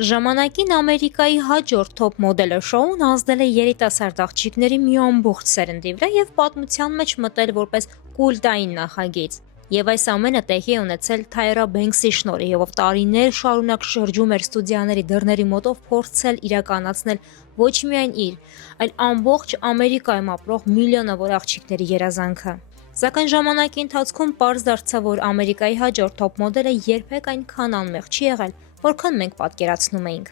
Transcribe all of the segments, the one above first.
Ժամանակին Ամերիկայի հաջորդ թոփ մոդելը շոուն ազդել է երիտասարդ աղջիկների մի ամբողջ սերնդի վրա եւ պատմության մեջ մտել որպես կուլտային նախագիծ։ Եվ այս ամենը տեղի է ունեցել Թայրա Բենքսի շնորհիվ, ով տարիներ շարունակ շրջում էր ստուդիաների դռների մոտով փորձել իրականացնել ոչ միայն իր, այլ ամբողջ Ամերիկայում ապրող միլիոնավոր աղջիկների երազանքը։ Սակայն ժամանակի ընթացքում պարզ դարձավ, որ Ամերիկայի հաջորդ թոփ մոդելը երբեք այնքան անմեղ չի եղել, որքան մենք պատկերացնում էինք։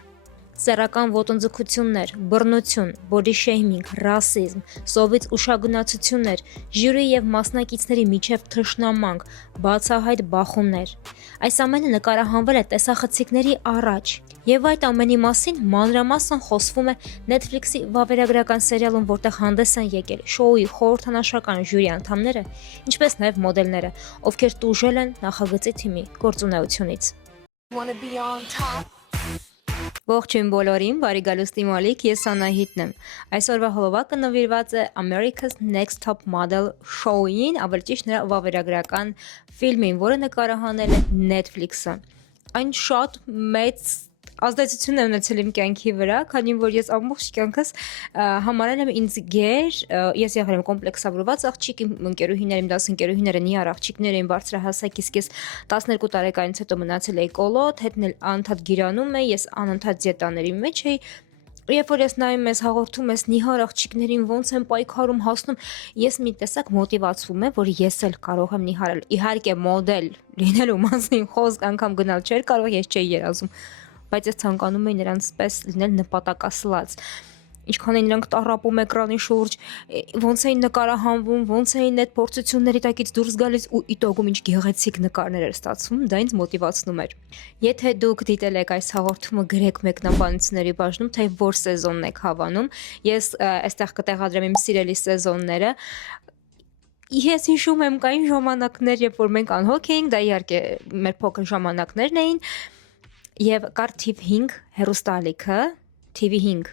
Սեռական ոտնձգություններ, բռնություն, բոդի շեյմինգ, ռասիզմ, սովից ուշագնացություններ, ժյուրի եւ մասնակիցների միջև թշնամանք, բացահայտ բախումներ։ Այս ամենը նկարահանվել է տեսախցիկների առաջ, եւ այդ ամենի մասին մանրամասն խոսվում է Netflix-ի վավերագրական սերիալում, որտեղ հանդես են եկել շոուի խորհրդանշական ժյուրի անդամները, ինչպես նաեւ մոդելները, ովքեր տուժել են նախագծի թիմի գործունեությունից։ Ողջույն բոլորին, բարի գալուստի մալիք, ես Անահիտն եմ։ Այսօրվա հոլովակը նվիրված է America's Next Top Model շոուին, ավելի ճիշտ նրա վավերագրական ֆիլմին, որը նկարահանել է Netflix-ը։ Այն շատ մեծ ազդեցություն է ունեցել իմ կյանքի վրա, քանի որ ես ամբողջ կյանքս համարել եմ ինձ գեր, ես եղել եմ կոմպլեքսավորված աղջիկ, իմ ընկերուհիները, իմ դասընկերուհիները նիհար աղջիկներ էին բարձրահասակ, իսկ ես 12 տարեկանից հետո մնացել էի կոլոտ, հետն էլ անընդհատ գիրանում էի, ես անընդհատ դիետաների մեջ էի։ Երբ որ ես նայում ես հաղորդում ես նիհար աղջիկներին ոնց են պայքարում հասնում, ես մի տեսակ մոտիվացվում եմ, որ ես էլ կարող եմ նիհարել։ Իհարկե մոդել լինելու մասին խոսք անգամ գնալ չէր կարող, ես չէի երազում, բայց ես ցանկանում էի նրանց պես լինել նպատակասլաց։ Ինչքան են նրանք տառապում էկրանի շուրջ, ոնց էին նկարահանվում, ոնց էին այդ փորձությունների տակից դուրս գալիս ու իտոգում ինչ գեղեցիկ նկարներ էր ստացվում, դա ինձ մոտիվացնում էր։ Եթե դուք դիտել եք այս հաղորդումը, գրեք մեկնաբանությունների բաժնում, թե որ սեզոնն եք հավանում, ես այստեղ կտեղադրեմ իմ սիրելի սեզոնները։ Ես հիշում եմ կային ժամանակներ, երբ որ մենք անհոգ էինք, դա իհարկե մեր փոքր ժամանակներն էին, եւ կար TV5 հեռուստաալիքը, TV5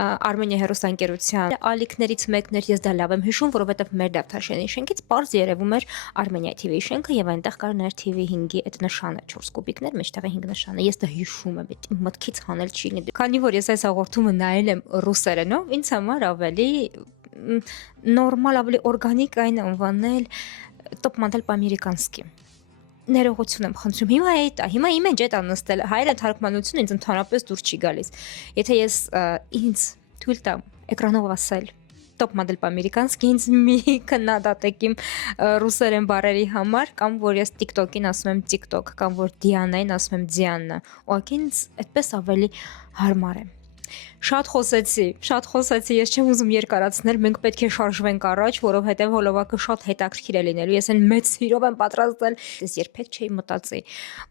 Արմենիա հեռուստաընկերության ալիքներից մեկն էր, ես դա լավ եմ հիշում, որովհետև մեր Դավթաշենի շենքից պարզ երևում էր Արմենիա TV շենքը եւ այնտեղ կար նաեւ TV5-ի այդ նշանը 4 կուբիկներ, մեջտեղը 5 նշանը։ Ես դա հիշում եմ, իմ մտքից հանել չի լինի։ Քանի որ ես այս հաղորդումը նայել եմ ռուսերենով, ինձ համար ավելի նորմալ, ավելի օրգանիկ այն անվանել Top Model по-ամերիկանսկի։ Ներողություն եմ խնդրում, հիմա իմ էջ էտա նստել, հայերեն թարգմանությունը ինձ ընդհանրապես դուր չի գալիս։ Եթե ես ինձ թույլ տամ էկրանով ասել Top Model по-ամերիկանսկի, ինձ մի քննադատեք իմ ռուսերեն բառերի համար, կամ որ ես TikTok-ին ասում եմ TikTok, կամ որ Դիանային ասում եմ Դիանա, ուղղակի ինձ այդպես ավելի հարմար է։ Շատ խոսեցի, ես չեմ ուզում երկարացնել, մենք պետք է շարժվենք առաջ, որովհետև հոլովակը շատ հետաքրքիր է լինելու, ես այն մեծ սիրով եմ պատրաստել, ես երբեք չէի մտածի,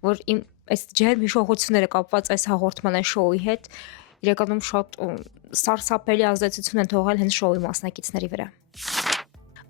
որ իմ այս ջերմ հիշողությունները կապված այս հաղորդման այս շոուի հետ իրականում շատ սարսափելի ազդեցություն են թողել հենց շոուի մասնակիցների վրա։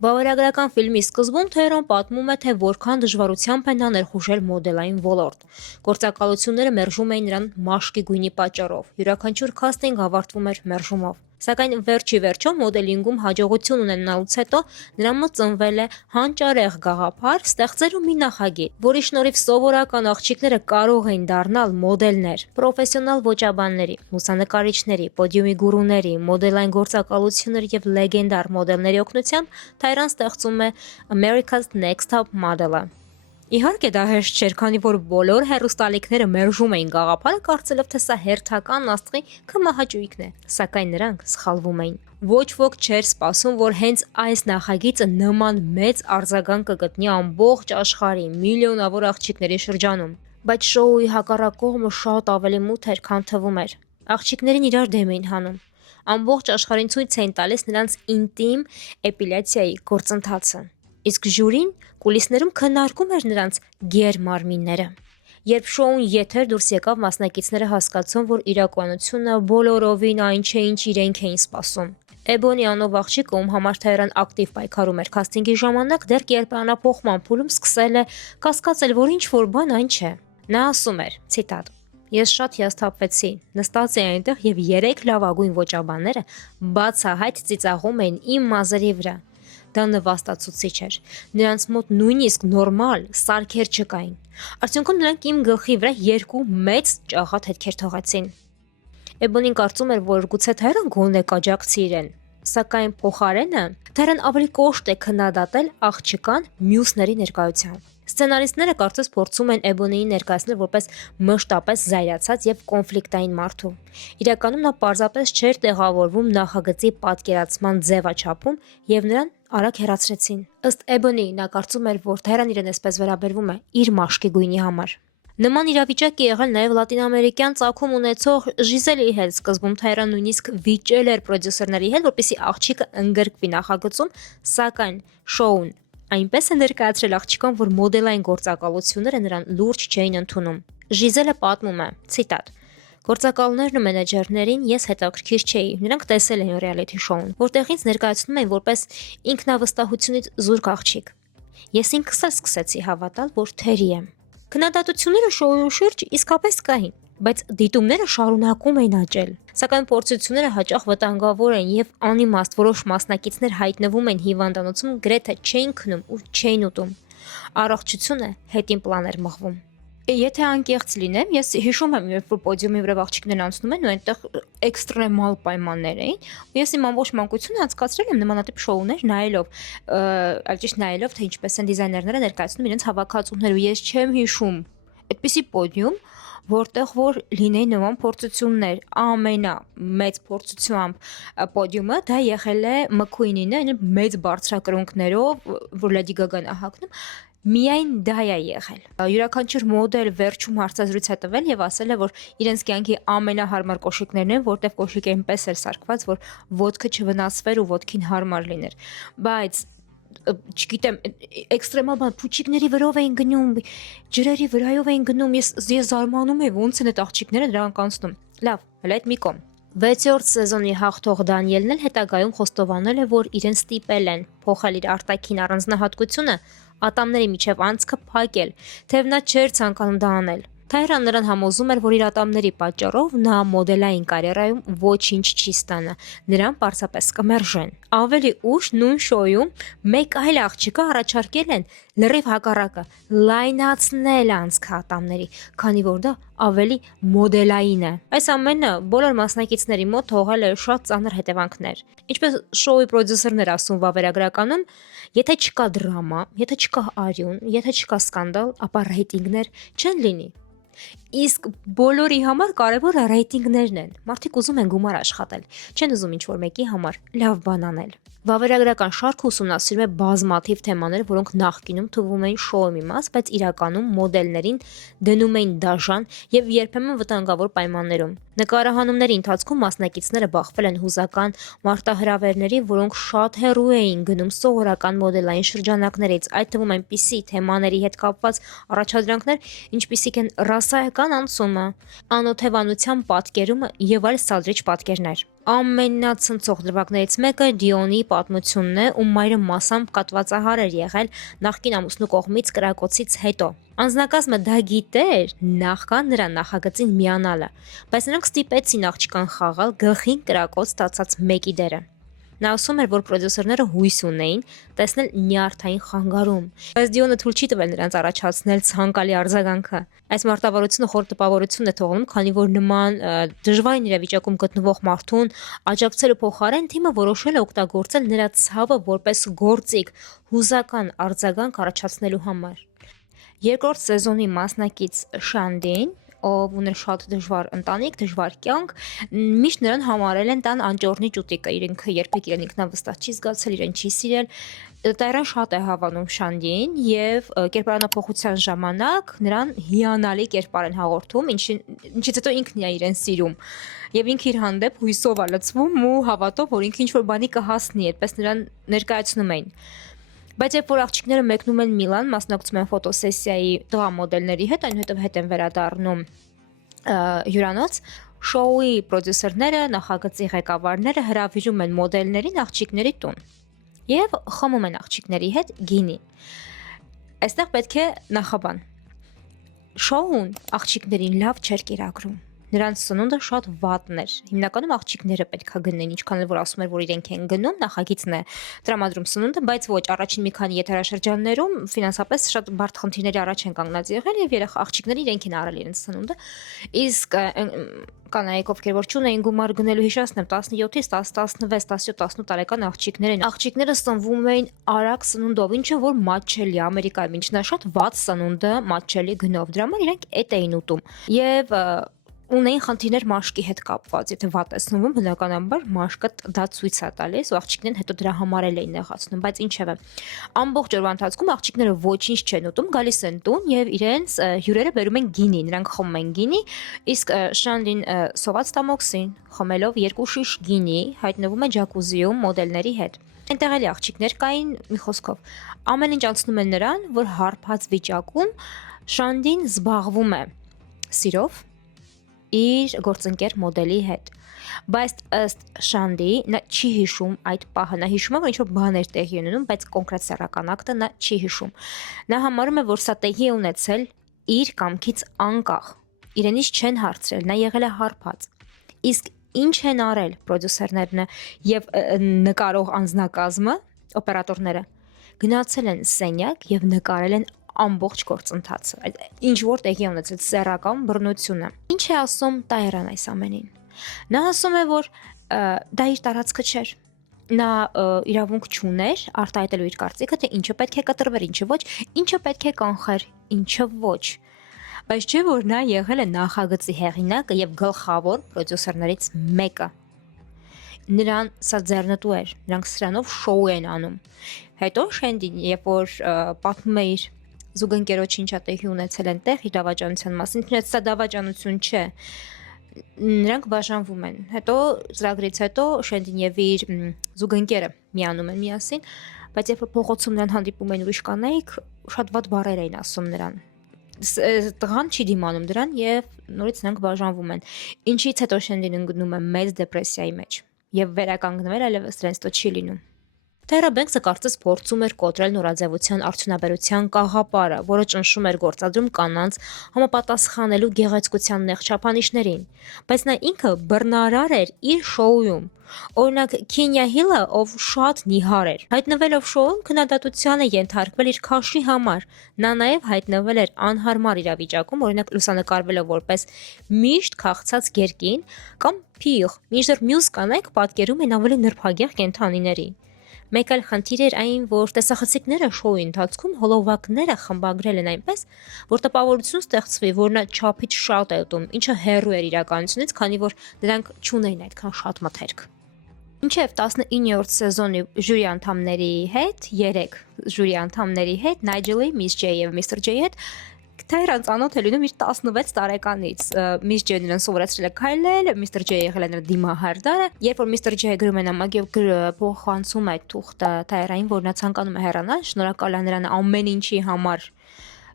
Վավերագրական ֆիլմի սկզբում Թեհրան պատմում է, թե որքան դժվարությամբ են նա ներխուժել մոդելային ոլորտ։ Գործակալությունները մերժում էին նրան մաշկի գույնի պատճառով։ Յուրաքանչյուր քաստինգ ավարտվում էր մերժումով։ Սակայն վերջիվերջո մոդելինգում հաջողություն ունենալուց հետո նրա մոտ ծնվել է հանճարեղ գաղափար ստեղծելու մի նախագիծ, որի շնորհիվ սովորական աղջիկները կարող էին դառնալ մոդելներ, պրոֆեսիոնալ ոճաբանների, լուսանկարիչների, պոդիումի գուրուների, մոդելային գործակալությունների եւ լեգենդար մոդելների օգնությամբ Թայրան ստեղծում է America's Next Top Model-ը։ Իհարկե դա հեշտ չէր, քանի որ բոլոր հեռուստալիքները մերժում էին գաղափարը, կարծելով թե սա հերթական աստղի կմահաճույքն է, սակայն նրանք սխալվում էին։ Ոչ ոք չէր սպասում, որ հենց այս նախագիծը նման մեծ արձագանք կգտնի ամբողջ աշխարհի միլիոնավոր աղջիկների շրջանում։ Բայց շոուի հակառակ կողմը շատ ավելի մութ էր, քան թվում էր։ Աղջիկներին իրար դեմ էին հանում։ Ամբողջ աշխարհին ցույց էին տալիս նրանց ինտիմ էպիլյացիայի գործընթացը։ Իսկ ժյուրին կուլիսներում քննարկում էր նրանց գեր մարմինները։ Երբ շոուն եթեր դուրս եկավ, մասնակիցները հասկացան, որ իրականությունը բոլորովին այն չէ, ինչ իրենք էին սպասում։ Էբոնի անով աղջիկը, ում համար Թեհրան ակտիվ պայքարում էր քաստինգի ժամանակ, դեռ կերպարանափոխման փուլում սկսել է կասկածել, որ ինչ որ բան այն չէ։ Նա ասում էր, ցիտատ. Ես շատ հիասթափվեցի, նստած էի այնտեղ եւ 3 լավագույն ոճաբանները բացահայտ ծիծաղում էին իմ մազերի վրա։ դա նվաստացուցիչ էր։ Նրանց մոտ նույնիսկ նորմալ սարքեր չկային։ Արդյունքում նրանք իմ գլխի վրա երկու մեծ ճաղատ հետքեր թողեցին։ Էբոնին կարծում էր, որ գուցե Թայրան գոնե կաջակցի իրեն, սակայն փոխարենը Թայրան ավելի կոշտ է քննադատել աղջկան մյուսների ներկայությամբ։ Սցենարիստները կարծես փորձում են Էբոնիին ներկայացնել որպես մշտապես զայրացած եւ կոնֆլիկտային մարդու։ Իրականում նա պարզապես չէր տեղավորվում նախագծի պատկերացման ձևաչափում եւ նրան արագ հեռացրեցին։ Ըստ Էբոնի, նա կարծում էր, որ Թայրան իրեն այսպես վերաբերվում է իր մաշկի գույնի համար։ Նման իրավիճակ է եղել նաև լատինամերիկյան ծագում ունեցող Ժիզելի հետ։ Սկզբում Թայրան նույնիսկ վիճել էր պրոդյուսերների հետ, որպեսզի աղջիկը ընդգրկվի նախագծում, սակայն շոուն այնպես է ներկայացրել աղջկան, որ մոդելային գործակալությունները նրան լուրջ չէին ընդունում։ Ժիզելը պատմում է, ցիտատ. Գործակալներն ու մենեջերներին ես հետաքրքիր չէի։ Նրանք տեսել էին ռեալիթի շոուն, որտեղ ինձ ներկայացնում էին որպես ինքնավստահությունից զուրկ աղջիկ։ Ես ինքս էլ սկսեցի հավատալ, որ թերի եմ։ Քննադատությունները շոուի շուրջ իսկապես կային, բայց դիտումները շարունակում էին աճել։ Սակայն փորձությունները հաճախ վտանգավոր են եւ անիմաստ, որոշ մասնակիցներ հայտնվում են հիվանդանոցում, գրեթե չէին քնում ու չէին ուտում։ Առողջությունը հետին պլան էր մղվում։ Եթե անկեղծ լինեմ, ես հիշում եմ, երբ որ պոդիումի վրա աղջիկներն անցնում են ու այնտեղ էքստրեմալ պայմաններ էին, ու ես իմ ամբողջ մանկությունը անցկացրել եմ նմանատիպ շոուներ նայելով, այլ ճիշտ նայելով, թե ինչպես են դիզայներները ներկայացնում իրենց հավաքածուները, ու ես չեմ հիշում այդպիսի պոդիում, որտեղ որ լինեին նման փորձություններ, ամենամեծ փորձությամբ պոդիումը դա եղել է McQueen-ին, այն մեծ բարձրակրունկներով, որ Lady Gaga-ն է հագնում, միայն դա է եղել։ Յուրաքանչյուր մոդել վերջում հարցազրույց է տվել եւ ասել է, որ իրենց կյանքի ամենահարմար կոշիկներն են, որտեղ կոշիկը այնպես էր սարքված, որ ոտքը չվնասվեր ու ոտքին հարմար լիներ։ Բայց չգիտեմ, էքստրեմալ բան, փուչիկների վրով էին գնում, ջրերի վրայով էին գնում, ես զարմանում եմ ոնց են այդ աղջիկները դրանք անցնում։ Լավ, հələ այդ մի կողմ։ 6-րդ սեզոնի հաղթող Դանիելն էլ հետագայում խոստովանել է, որ իրեն ստիպել են փոխել իր արտաքին առանձնահատկությունը, ատամների միջև անցքը փակել, թեև նա չէր ցանկանում դա անել։ Թայրան նրան համոզում էր, որ իր ատամների պատճառով նա մոդելային կարիերայում ոչինչ չի ստանա, նրան պարզապես կմերժեն։ Ավելի ուշ նույն շոուում մեկ այլ աղջիկը առաջարկել են լրիվ հակառակը՝ լայնացնել անցքը ատամների, քանի որ դա ավելի մոդելային է։ Այս ամենը բոլոր մասնակիցների մոտ թողել է շատ ծանր հետևանքներ։ Ինչպես շոուի պրոդյուսերները ասում վավերագրականում, եթե չկա դրամա, եթե չկա արյուն, եթե չկա սկանդալ, ապա ռեյտինգներ չեն լինի։ Իսկ բոլորի համար կարևորը ռեյտինգներն են։ Մարդիկ ուզում են գումար աշխատել, չեն ուզում ինչ-որ մեկի համար լավ բան անել։ Վավերագրական շարքը ուսումնասիրում է բազմաթիվ թեմաներ, որոնք նախկինում թվում էին շոուի մի մաս, բայց իրականում մոդելներին դնում էին դաժան եւ երբեմն վտանգավոր պայմաններում։ Նկարահանումների ընթացքում մասնակիցները բախվել են հուզական մարտահրավերների, որոնք շատ հեռու էին գնում սովորական մոդելային շրջանակներից, այդ թվում այնպիսի թեմաների հետ կապված առաջադրանքներ, ինչպիսիք են ռասայական անցումը, անօթևանության պատկերումը եւ այլ սադրիչ պատկերներ։ Ամենացնցող դրվագներից մեկը Դիոնի պատմությունն է, ում մայրը մասամբ կատվածահար էր եղել նախկին ամուսնու կողմից կրակոցից հետո։ Անձնակազմը դա գիտեր նախքան նրա նախագծին միանալը, բայց նրանք ստիպեցին աղջկան խաղալ գլխին կրակոց ստացած մեկի դերը։ Նա ասում էր, որ պրոդյուսերները հույս ունեին տեսնել նյարդային խանգարում, բայց Դիոնը թույլ չի տվել նրանց առաջացնել ցանկալի արձագանքը։ Այս մարտավարությունը խոր տպավորություն է թողնում, քանի որ նման դժվարին իրավիճակում գտնվող մարդուն աջակցելու փոխարեն թիմը որոշել է օգտագործել նրա ցավը որպես գործիք հուզական արձագանք առաջացնելու համար։ Երկրորդ սեզոնի մասնակից Շանդին, ով ուներ շատ դժվար ընտանիք, դժվար կյանք, միշտ նրան համարել են տան անճոռնի ճուտիկը, ինքը երբեք իրեն ինքնավստահ չի զգացել, իրեն չի սիրել։ Տայրան շատ է հավանում Շանդիին եւ կերպարանափոխության ժամանակ նրան հիանալի կերպար են հաղորդում, ինչից հետո ինքն է իրեն սիրում։ Եվ ինքը իր հանդեպ հույսով է լցվում ու հավատով, որ ինքը ինչ-որ բանի կհասնի, այդպես նրան ներկայացնում էին։ Բայց երբ որ աղջիկները մեկնում են Միլան, մասնակցում են ֆոտոսեսիայի տղա մոդելների հետ, այնուհետև հետ են վերադառնում հյուրանոց, շոուի պրոդյուսերները, նախագծի ղեկավարները հրավիրում են մոդելներին աղջիկների տուն եւ խմում են աղջիկների հետ գինի։ Այստեղ պետք է նախաբան։ Շոուն աղջիկներին լավ չէր կերակրում։ Նրանց սնունդը շատ վատն էր։ Հիմնականում աղջիկները պետքա գնեն, ինչքան էլ որ ասում էր, որ իրենք են գնում, նախագիծն է տրամադրում սնունդը, բայց ոչ, առաջին մի քանի եթերաշրջաններում ֆինանսապես շատ բարդ խնդիրների առաջ են կանգնած եղել եւ աղջիկները իրենք են արել իրենց սնունդը։ Իսկ կանայք, ովքեր որ չունեին գումար գնելու, հիշեցնեմ, 17-ից 16, 17, 18 տարեկան աղջիկները սնվում էին արագ սնունդով, ինչը որ մատչելի Ամերիկայում, ինչն է շատ վատ սնունդը մատչելի գնով։ Դրա համար իրենք էդ էին ուտում։ Եվ ունեին խնդիրներ մաշկի հետ կապված, եթե վատ է սնվում, բնականաբար մաշկը դա ցույց է տալիս, ու աղջիկներն հետո դրա համար էլ էին նեղացնում, բայց ինչևէ, ամբողջ օրվա ընթացքում աղջիկները ոչինչ չեն ուտում, գալիս են տուն եւ իրենց հյուրերը բերում են գինի, նրանք խմում են գինի, իսկ Շանդին սոված տամոքսին, խմելով 2 շիշ գինի, հայտնվում է ջակուզիում մոդելների հետ։ Այնտեղ էլի աղջիկներ կային, մի խոսքով, ամեն ինչ անցնում է նրան, որ հարբած վիճակում Շանդին զբաղվում է սիրով իր գործընկեր մոդելի հետ, բայց ըստ Շանդի նա չի հիշում այդ պահը, նա հիշում է, որ ինչ-որ բաներ տեղի ունենում, բայց կոնկրետ սեռական ակտը նա չի հիշում։ Նա համարում է, որ սա տեղի է ունեցել իր կամքից անկախ, իրենից չեն հարցրել, նա եղել է հարբած։ Իսկ ինչ են արել պրոդյուսերներն եւ նկարող անձնակազմը, օպերատորները, գնացել են սենյակ եւ նկարել են ամբողջ գործընթացը, ինչ որ տեղի ունեցել սեռական բռնությունը։ Ինչ է ասում Տայրան այս ամենին։ Նա ասում է, որ դա իր տարածքը չէր։ Նա իրավունք չուներ արտահայտելու իր կարծիքը, թե ինչը պետք է կտրվեր, ինչը ոչ, ինչը պետք է կանխեր, ինչը ոչ։ Բայց չէ որ նա եղել է նախագծի հեղինակը եւ գլխավոր պրոդյուսերներից մեկը։ Նրան սա ձեռնտու էր, նրանք սրանով շոու են անում։ Հետո Շենդին, երբ որ պատմում է իր զուգընկերոջ ինչա տեղի ունեցել են տեղ իր դավաճանության մասին, ինքնից սա դավաճանություն չէ, նրանք բաժանվում են։ Հետո ծրագրից հետո Շենդին եւ իր զուգընկերը միանում են միասին, բայց երբ որ փողոցում նրան հանդիպում են ուրիշ կանայք, շատ վատ բառեր էին ասում նրան։ Տղան չի դիմանում դրան եւ նորից նրանք բաժանվում են։ Ինչից հետո Շենդին ընկնում է մեծ դեպրեսիայի մեջ եւ վերականգնվել այլևս դրանց տո չի լինում։ Tyra Banks-ը կարծես փորձում էր կոտրել նորաձևության արդյունաբերության կաղապարը, որը ճնշում էր գործադրում կանանց համապատասխանելու գեղեցկության նեղ չափանիշներին, բայց նա ինքը բռնարար էր իր շոուում։ Օրինակ Քենիա Հիլը, ով շատ նիհար էր, հայտնվելով շոուում քննադատության է ենթարկվել իր քաշի համար։ Նա նաև հայտնվել էր անհարմար իրավիճակում, օրինակ լուսանկարվելով որպես միշտ քաղցած գերկին կամ փիղ, մինչդեռ մյուս կանայք պատկերում են ավելի նրբագեղ կենդանիների։ Մեկ այլ խնդիր էր այն, որ տեսախցիկները շոուի ընթացքում հոլովակները խմբագրել են այնպես, որ տպավորություն ստեղծվի, որ նա չափից շատ է ուտում, ինչը հեռու էր իրականությունից, քանի որ դրանք չունեին այդքան շատ մթերք։ Մինչև 19-րդ սեզոնի ժյուրի անդամների հետ, 3 ժյուրի անդամների հետ, Նայջելի, Միս Ջեյ եւ Միսթր Ջեյի հետ Թայրան ծանոթ է լինում իր 16 տարեկանից։ Միս Ջեյն նրան սովորեցրել է քայլել, Միսթր Ջեյը եղել է նրա դիմահարդարը։ Երբ որ Միսթր Ջեյը գրում է նամակ եւ փոխանցում է թուղթը Թայրային, որ նա ցանկանում է հեռանալ, շնորհակալ է նրան ամեն ինչի համար,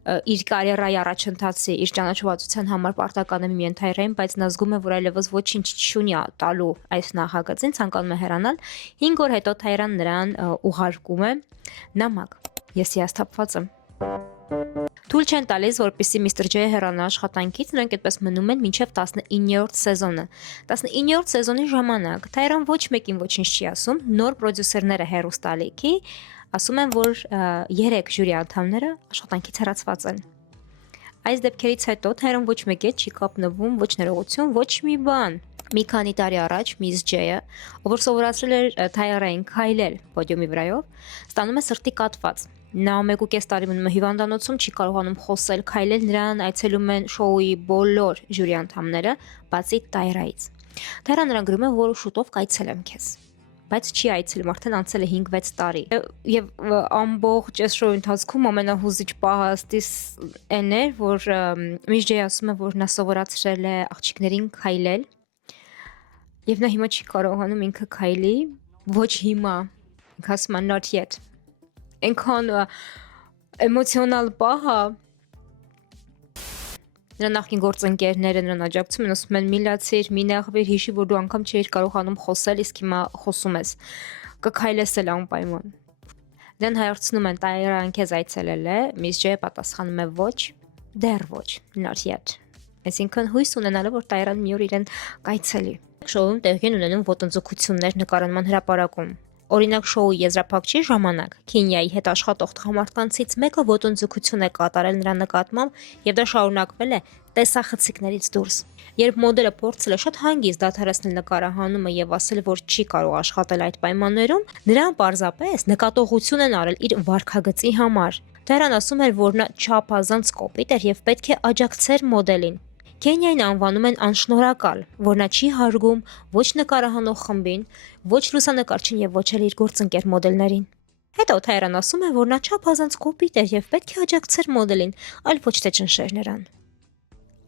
իր կարիերայի առաջընթացի, իր ճանաչվածության համար պարտական է միմիան Թայրային, բայց նա զգում է, որ այլևս ոչինչ չունի տալու այս նախագծին, ցանկանում է հեռանալ։ 5 օր հետո Թայրան նրան ուղարկում է նամակ։ Ես հիասթափված եմ։ Թույլ չեն տալիս, որպեսզի Միսթր Ջեյը հեռանա աշխատանքից, նրանք այդպես մնում են մինչև 19-րդ սեզոնը։ 19-րդ սեզոնի ժամանակ Թայրան ոչ մեկին ոչինչ չի ասում, նոր պրոդյուսերները հեռուստալիքի ասում են, որ 3 ժյուրի անդամները աշխատանքից հեռացված են։ Այս դեպքերից հետո Թայրան ոչ մեկի հետ չի կապնվում, ոչ ներողություն, ոչ մի բան։ Մի քանի տարի առաջ Միս Ջեյը, ով որ սովորացրել էր Թայրային քայլել պոդիումի վրայով, ստանում է սրտի կաթված։ Նա 1.5 տարի մնում է հիվանդանոցում, չի կարողանում խոսել, քայլել, նրան այցելում են շոուի բոլոր ժյուրի անդամները, բացի Տայրայից։ Թայրան նրան գրում է, որ շուտով կայցելեմ քեզ, բայց չի այցելում, արդեն անցել է 5-6 տարի։ Եվ ամբողջ այս շոուի ընթացքում ամենահուզիչ պահը ըստիս այն էր, որ Միս Ջեյը ասում է, որ նա սովորացրել է աղջիկներին քայլել, եւ նա հիմա չի կարողանում ինքը քայլի, ոչ հիմա, ինքը ասում է not yet։ Այնքան էմոցիոնալ պահ է, նրա նախկին գործընկերները նրան աջակցում են, ասում են՝ մի լացիր, մի նեղվիր, հիշի, որ դու անգամ չէիր կարողանում խոսել, իսկ հիմա խոսում ես, կքայլես էլ անպայման։ Դեն հարցնում են՝ Տայրան քեզ այցելել է, Միս Ջեյը պատասխանում է՝ ոչ, դեռ ոչ, not yet։ Այսինքն հույս ունենալով, որ Տայրան մի օր իրեն կայցելի։ Շոուում տեղի են ունենում ոտնձգություններ նկարահանման հրապարակում։ Օրինակ շոուի եզրափակչի ժամանակ Քենիայի հետ աշխատող տղամարդկանցից մեկը ոտնձգություն է կատարել նրա նկատմամբ եւ դա շարունակվել է տեսախցիկներից դուրս։ Երբ մոդելը փորձել է շատ հանգիստ դադարեցնել նկարահանումը եւ ասել, որ չի կարող աշխատել այդ պայմաններում, նրան պարզապես նկատողություն են արել իր վարքագծի համար։ Դեռան ասում էր, որ նա չափազանց կոպիտ էր եւ պետք է աջակցեր մոդելին։ Քենիային անվանում են անշնորհակալ, որ նա չի հարգում ոչ նկարահանող խմբին, ոչ լուսանկարչին եւ ոչ էլ իր գործընկեր մոդելներին։ Հետո Թայրան ասում է, որ նա չափազանց կոպիտ էր եւ պետք է աջակցեր մոդելին, այլ ոչ թե ճնշեր նրան։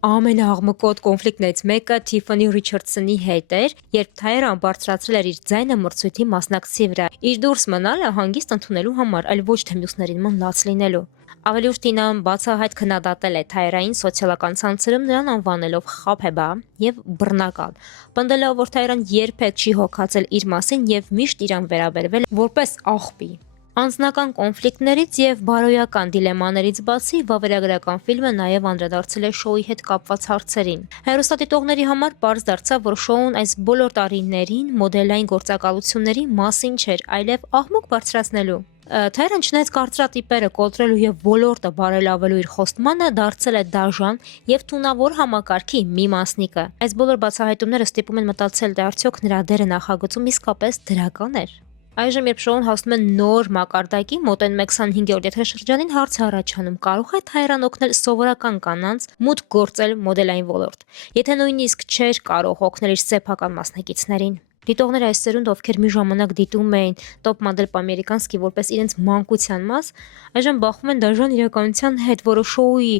Ամենաղմկոտ կոնֆլիկտներից մեկը Թիֆանի Ռիչարդսոնի հետ էր, երբ Թայրան բարձրացրել էր իր ձայնը մրցույթի մասնակցի վրա։ Իր դուրս մնալը հանգիստ ընդունելու համար, այլ ոչ թե մյուսներին ման լաց լինելու։ Ավելի ուշ Տինան բացահայտ քննադատել է Թայրային սոցիալական ցանցերում նրան անվանելով խաբեբա եւ բռնակալ, պնդելով, որ Թայրան երբեք չի հոգացել իր մասին եւ միշտ իրան վերաբերվել որպես աղբի։ Անձնական կոնֆլիկտներից եւ բարոյական դիլեմաներից բացի վավերագրական ֆիլմը նաեւ անդրադարձել է շոուի հետ կապված հարցերին։ Հեռուստադիտողների համար պարզ դարձավ, որ շոուն այս բոլոր տարիներին մոդելային գործակալությունների մասին չէր, այլև աղմուկ բարձրացնելու։ Թայրան չնայած կարծրատիպերը կոտրելու եւ ոլորտը բարելավելու իր խոստմանը դարձել է դաժան եւ թունավոր համակարգի մի մասնիկը։ Այս բոլոր բացահայտումները ստիպում են մտածել, թե արդյոք նրա դերը նախագծում իսկապես դրական էր։ Այժմ երբ շոուն հասնում է նոր մակարդակի, մոտեն 25-րդ եթերաշրջանին հարց է առաջանում. կարող է Թայրան օգնել սովորական կանանց մուտք գործել մոդելային ոլորտ, եթե նույնիսկ չէր կարող օգնել իր սեփական մասնակիցներին։ Դիտողները այս սերունդը, ովքեր մի ժամանակ դիտում էին Top Model Po-Americanski որպես իրենց մանկության մաս, այժմ բախվում են դաժան իրականության հետ, որը շոուի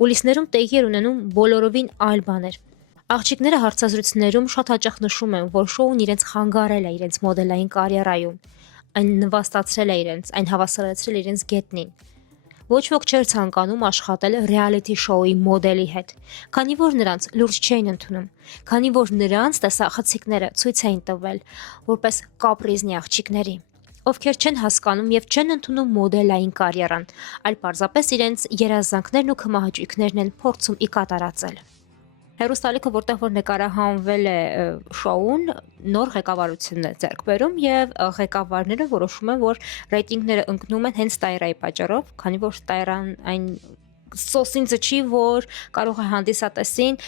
կուլիսներում տեղի էր ունենում բոլորովին այլ բաներ։ Աղջիկները հարցազրույցներում շատ հաճախ նշում են, որ շոուն իրենց խանգարել է իրենց մոդելային կարիերայում, այն նվաստացրել է իրենց, այն հավասարացրել իրենց գետնին։ Ոչ ոք չէր ցանկանում աշխատել ռեալիթի շոուի մոդելի հետ, քանի որ նրանց լուրջ չէին ընդունում, քանի որ նրանց տեսախցիկները ցույց էին տվել որպես կապրիզնի աղջիկների, ովքեր չեն հասկանում եւ չեն ընդունում մոդելային կարիերան, այլ պարզապես իրենց երազանքներն ու քմահաճույքներն են փորձում ի կատարածել։ Հեռուստալիքը, որտեղ որ նկարահանվել է շոուն, նոր ղեկավարություն է ձեռք բերում եւ ղեկավարները որոշում են, որ ռեյտինգները ընկնում են հենց Տայրայի պատճառով, քանի որ Տայրան այն սոսինձը չի, որ կարող է հանդիսատեսին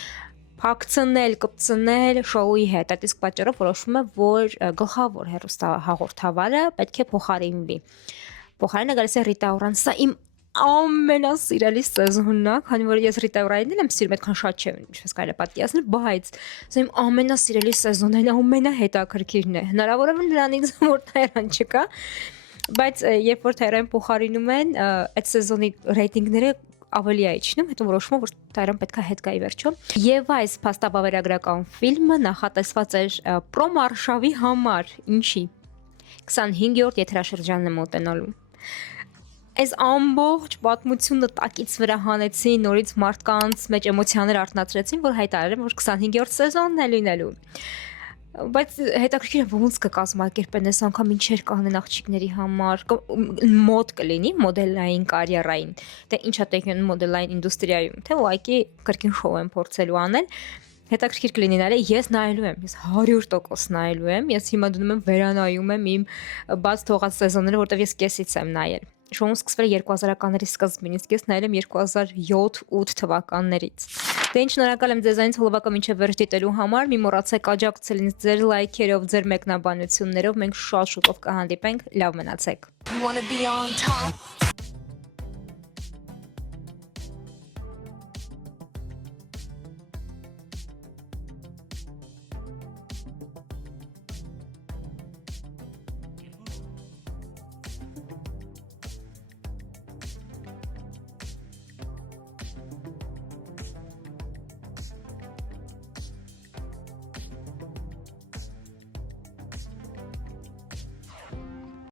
փակցնել, կպցնել շոուի հետ։ Այդ իսկ պատճառով որոշվում է, որ գլխավոր հեռուստահաղորդավարը պետք է փոխարինվի։ Փոխարինը գալիս է Ռիտա Օրան, սա իմ ամենասիրելի սեզոնն է, քանի որ ես Ռիտա Օրայինն եմ սիրում, այդքան շատ չէ, ինչպես կարելի է պատկերացնել, բայց սա իմ ամենասիրելի սեզոնն է, ամենահետաքրքիրն է։ Հնարավոր է նրանից որ Թայրան չկա, բայց երբ որ Թայրան փոխարինում են, այդ սեզոնի ռեյտինգները ավելի է իջնում, հետո որոշվում է, որ Թայրան պետք է հետ գա ի վերջո։ Եվ այս փաստաբավերագրական ֆիլմը նախատեսված էր պրոմարշավի համար, ինչի 25-րդ եթերաշրջանն է մոտենալու։ Այս ամբողջ պատմությունը տակից վրա հանեցին, նորից մարդկանց մեջ էմոցիաներ արթնացրեցին, որ հայտարարել են, որ 25-րդ սեզոնն է լինելու։ Բայց հետաքրքիր է ոնց կկազմակերպեն այս անգամ ինչեր կանեն աղջիկների համար, մոդ կլինի մոդելային կարիերային, թե ինչա տեղի ունենում մոդելային ինդուստրիայում, թե ուղղակի կրկին շոու են փորձելու անել։ Հետաքրքիր կլինի նայել, ես նայելու եմ, ես 100% նայելու եմ, ես հիմա դնում եմ վերանայում եմ իմ բաց թողած սեզոնները, որտեղ ես կեսից եմ նայել։ Շոուն սկսվել է 2000-ականների սկզբին, իսկ ես նայել եմ 2007-8 թվականներից։ Դե ինչ շնորհակալ եմ ձեզանից հոլովակը մինչև վերջ դիտելու համար, մի մոռացեք աջակցել ինձ ձեր լայքերով, ձեր մեկնաբանություններով, մենք շատ շուտով կհանդիպենք, լավ մնացեք։